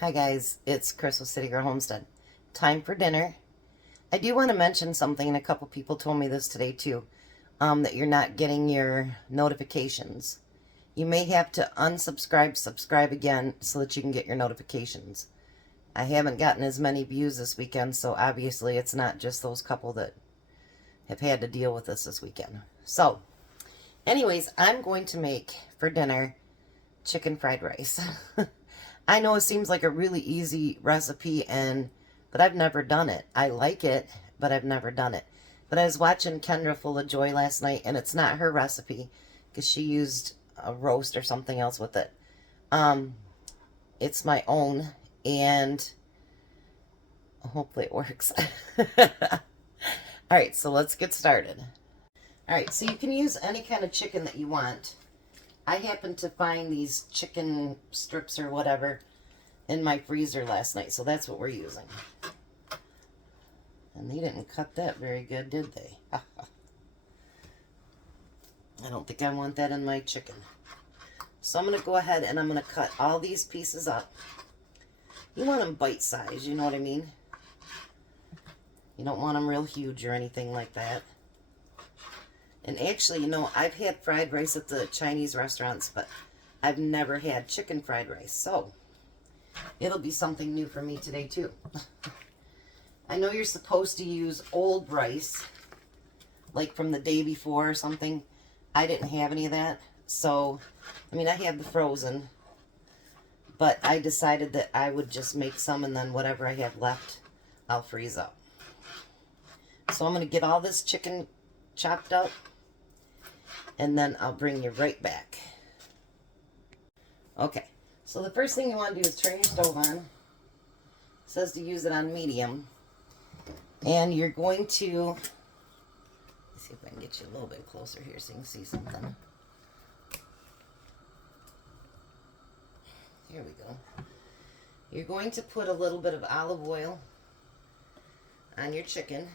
Hi guys, it's Chris with City Girl Homestead. Time for dinner. I do want to mention something, and a couple people told me this today too, that you're not getting your notifications. You may have to unsubscribe, subscribe again so that you can get your notifications. I haven't gotten as many views this weekend, so obviously it's not just those couple that have had to deal with this weekend. So, anyways, I'm going to make for dinner chicken fried rice. I know it seems like a really easy recipe, but I've never done it. I like it, but I've never done it. But I was watching Kendra Full of Joy last night, and it's not her recipe because she used a roast or something else with it. It's my own, and hopefully it works. Alright, so let's get started. Alright, so you can use any kind of chicken that you want. I happened to find these chicken strips or whatever in my freezer last night, so that's what we're using. And they didn't cut that very good, did they? I don't think I want that in my chicken. So I'm going to go ahead and I'm going to cut all these pieces up. You want them bite-sized, you know what I mean? You don't want them real huge or anything like that. And actually, you know, I've had fried rice at the Chinese restaurants, but I've never had chicken fried rice. So, it'll be something new for me today, too. I know you're supposed to use old rice, like from the day before or something. I didn't have any of that. So, I mean, I have the frozen, but I decided that I would just make some, and then whatever I have left, I'll freeze up. So, I'm going to get all this chicken chopped up, and then I'll bring you right back. Okay, so the first thing you want to do is turn your stove on. It says to use it on medium. And you're going to, let's see if I can get you a little bit closer here so you can see something. Here we go. You're going to put a little bit of olive oil on your chicken.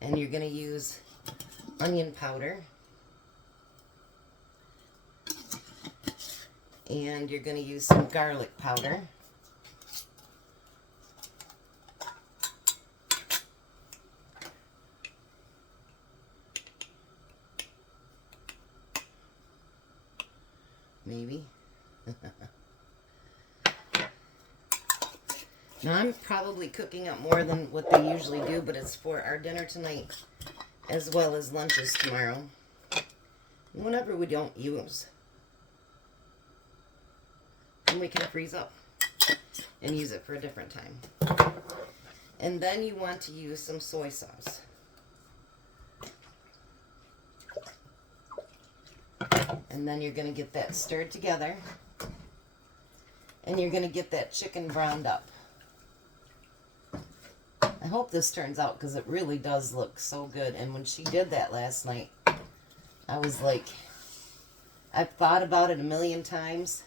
And you're going to use onion powder. And you're going to use some garlic powder. Maybe. Now I'm probably cooking up more than what they usually do, but it's for our dinner tonight as well as lunches tomorrow. And whenever we don't use, then we can freeze up and use it for a different time. And then you want to use some soy sauce. And then you're going to get that stirred together. And you're going to get that chicken browned up. I hope this turns out because it really does look so good. And when she did that last night, I was like, I've thought about it a million times.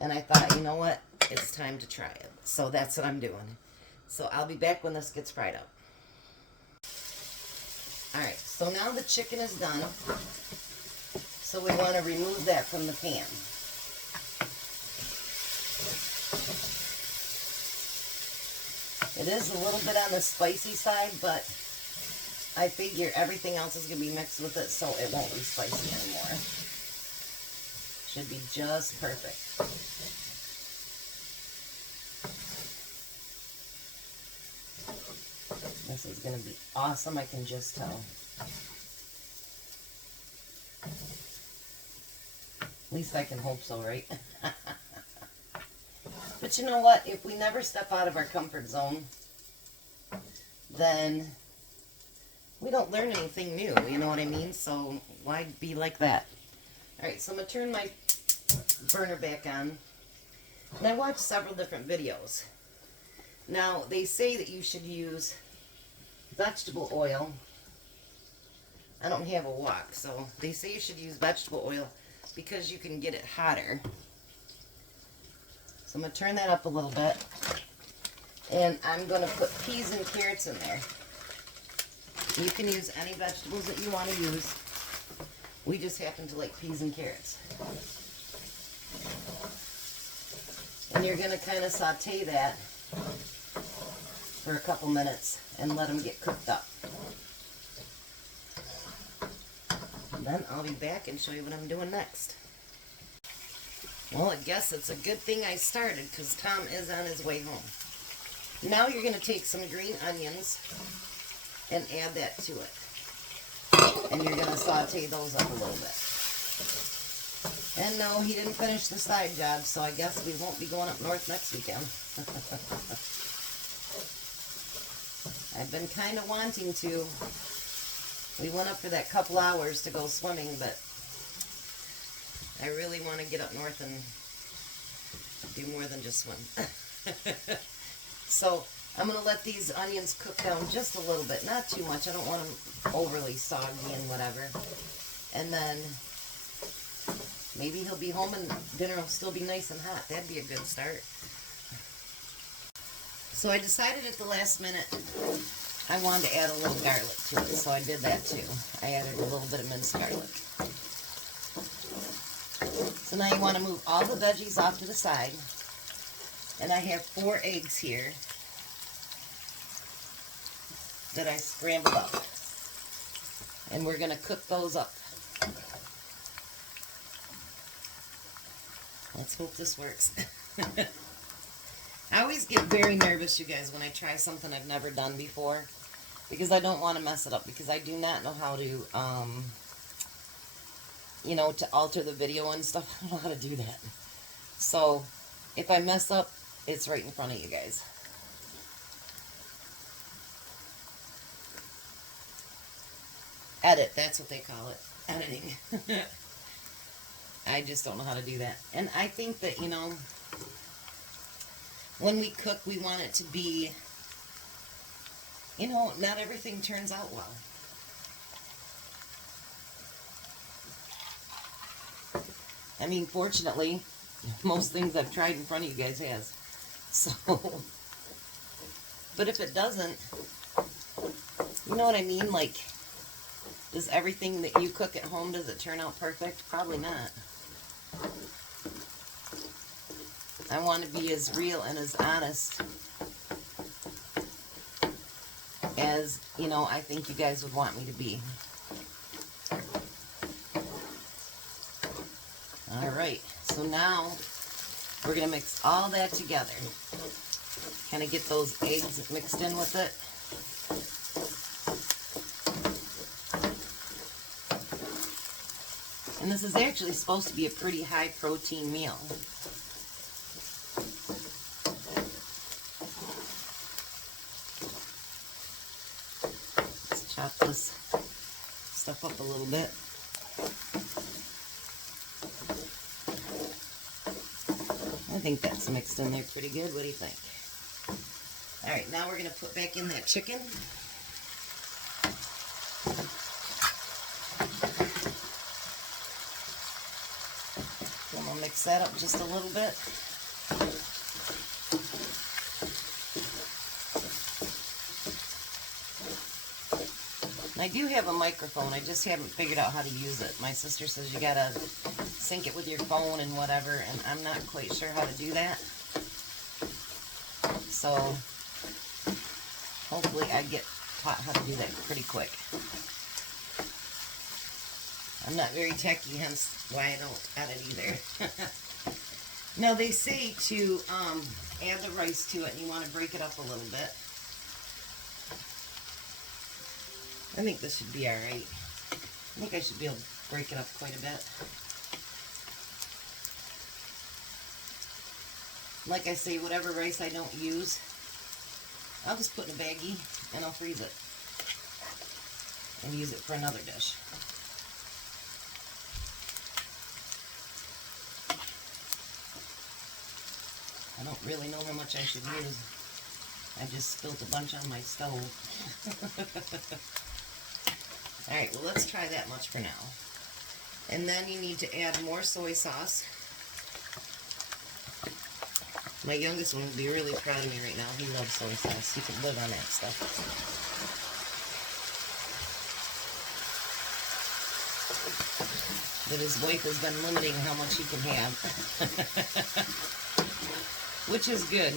And I thought, you know what? It's time to try it. So that's what I'm doing. So I'll be back when this gets fried up. Alright, so now the chicken is done. So we want to remove that from the pan. It is a little bit on the spicy side, but I figure everything else is going to be mixed with it, so it won't be spicy anymore. Should be just perfect. This is going to be awesome, I can just tell. At least I can hope so, right? But you know what? If we never step out of our comfort zone, then we don't learn anything new, you know what I mean? So why be like that? Alright, so I'm going to turn my burner back on. And I watched several different videos. Now, they say that you should use vegetable oil. I don't have a wok, so they say you should use vegetable oil because you can get it hotter. So I'm going to turn that up a little bit. And I'm going to put peas and carrots in there. You can use any vegetables that you want to use. We just happen to like peas and carrots. And you're going to kind of saute that for a couple minutes and let them get cooked up. And then I'll be back and show you what I'm doing next. Well, I guess it's a good thing I started because Tom is on his way home. Now you're going to take some green onions and add that to it. And you're going to saute those up a little bit. And no, he didn't finish the side job, so I guess we won't be going up north next weekend. I've been kind of wanting to. We went up for that couple hours to go swimming, but I really want to get up north and do more than just swim. So I'm going to let these onions cook down just a little bit. Not too much. I don't want them overly soggy and whatever. And then maybe he'll be home and dinner will still be nice and hot. That'd be a good start. So I decided at the last minute I wanted to add a little garlic to it. So I did that too. I added a little bit of minced garlic. So now you want to move all the veggies off to the side. And I have 4 eggs here that I scrambled up. And we're going to cook those up. Let's hope this works. I always get very nervous, you guys, when I try something I've never done before. Because I don't want to mess it up. Because I do not know how to, you know, to alter the video and stuff. I don't know how to do that. So, if I mess up, it's right in front of you guys. Edit, that's what they call it. Editing. I just don't know how to do that. And I think that, you know, when we cook, we want it to be, you know, not everything turns out well. I mean, fortunately, most things I've tried in front of you guys has. So, but if it doesn't, you know what I mean? Like, does everything that you cook at home, does it turn out perfect? Probably not. I want to be as real and as honest as, you know, I think you guys would want me to be. Alright, so now we're going to mix all that together. Kind of get those eggs mixed in with it. And this is actually supposed to be a pretty high protein meal. Let's chop this stuff up a little bit. I think that's mixed in there pretty good. What do you think? Alright, now we're going to put back in that chicken. And we'll mix that up just a little bit. And I do have a microphone. I just haven't figured out how to use it. My sister says you gotta sync it with your phone and whatever, and I'm not quite sure how to do that. So hopefully I get taught how to do that pretty quick. I'm not very techy, hence why I don't edit either. Now they say to add the rice to it, and you want to break it up a little bit. I think this should be alright. I think I should be able to break it up quite a bit. Like I say, whatever rice I don't use, I'll just put in a baggie and I'll freeze it and use it for another dish. I don't really know how much I should use. I just spilled a bunch on my stove. Alright, well let's try that much for now. And then you need to add more soy sauce. My youngest one would be really proud of me right now. He loves soy sauce. He could live on that stuff. But his wife has been limiting how much he can have. which is good.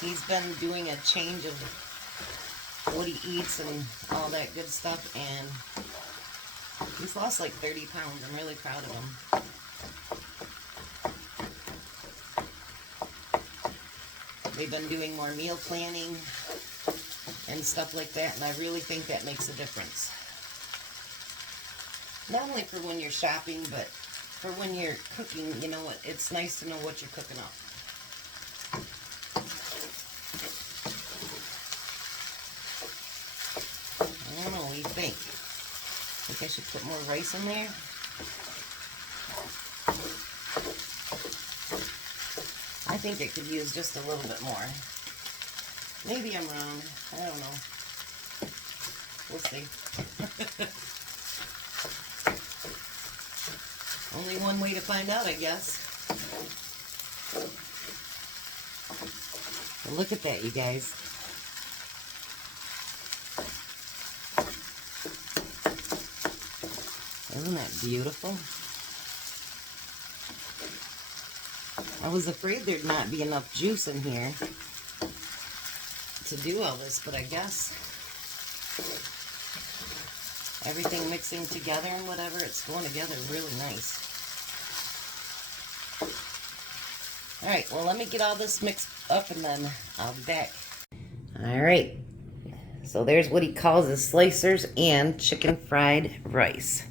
He's been doing a change of what he eats and all that good stuff, and he's lost like 30 pounds. I'm really proud of him. They've been doing more meal planning and stuff like that, and I really think that makes a difference. Not only for when you're shopping, but for when you're cooking, you know what? It's nice to know what you're cooking up. I don't know, what do you think? Think I should put more rice in there? I think it could use just a little bit more. Maybe I'm wrong. I don't know. We'll see. Only one way to find out, I guess. But look at that, you guys. Isn't that beautiful? I was afraid there'd not be enough juice in here to do all this, but I guess everything mixing together and whatever, it's going together really nice. Alright, well, let me get all this mixed up and then I'll be back. Alright, so there's what he calls his slicers and chicken fried rice.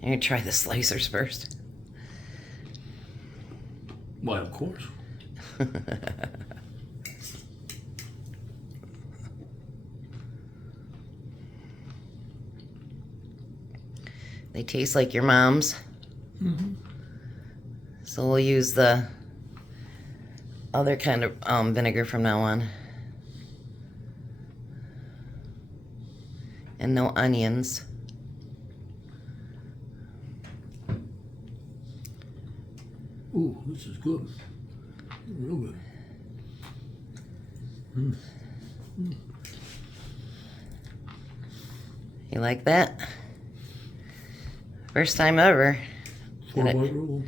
I'm going to try the slicers first. Why, of course. They taste like your mom's. Mm-hmm. So we'll use the other kind of vinegar from now on. And no onions. Ooh, this is good. Real good. Mm. Mm. You like that? First time ever. Four-bite rule.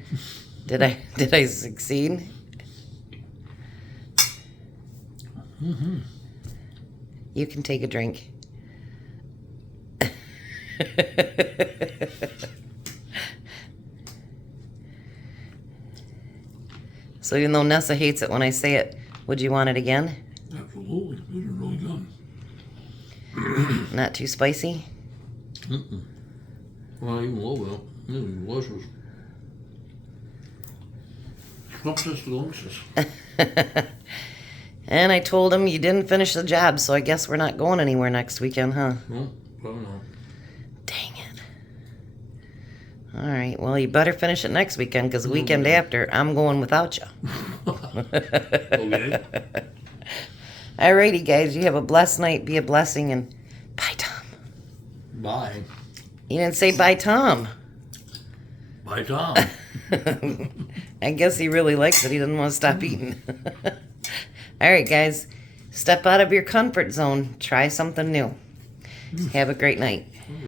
Did I succeed? Mm-hmm. You can take a drink. So even though Nessa hates it when I say it, would you want it again? Absolutely. These are really good. Not too spicy? Mm-mm. Well, even a little bit. This is delicious. Scrumptious delicious. And I told him you didn't finish the job, so I guess we're not going anywhere next weekend, huh? No, probably not. Dang it. Alright, well, you better finish it next weekend, because the weekend after, I'm going without you. Okay. Alrighty, guys, you have a blessed night, be a blessing, and bye, Tom. Bye. You didn't say bye, Tom. Bye, Tom. I guess he really likes it. He doesn't want to stop eating. Alright, guys, step out of your comfort zone. Try something new. Have a great night.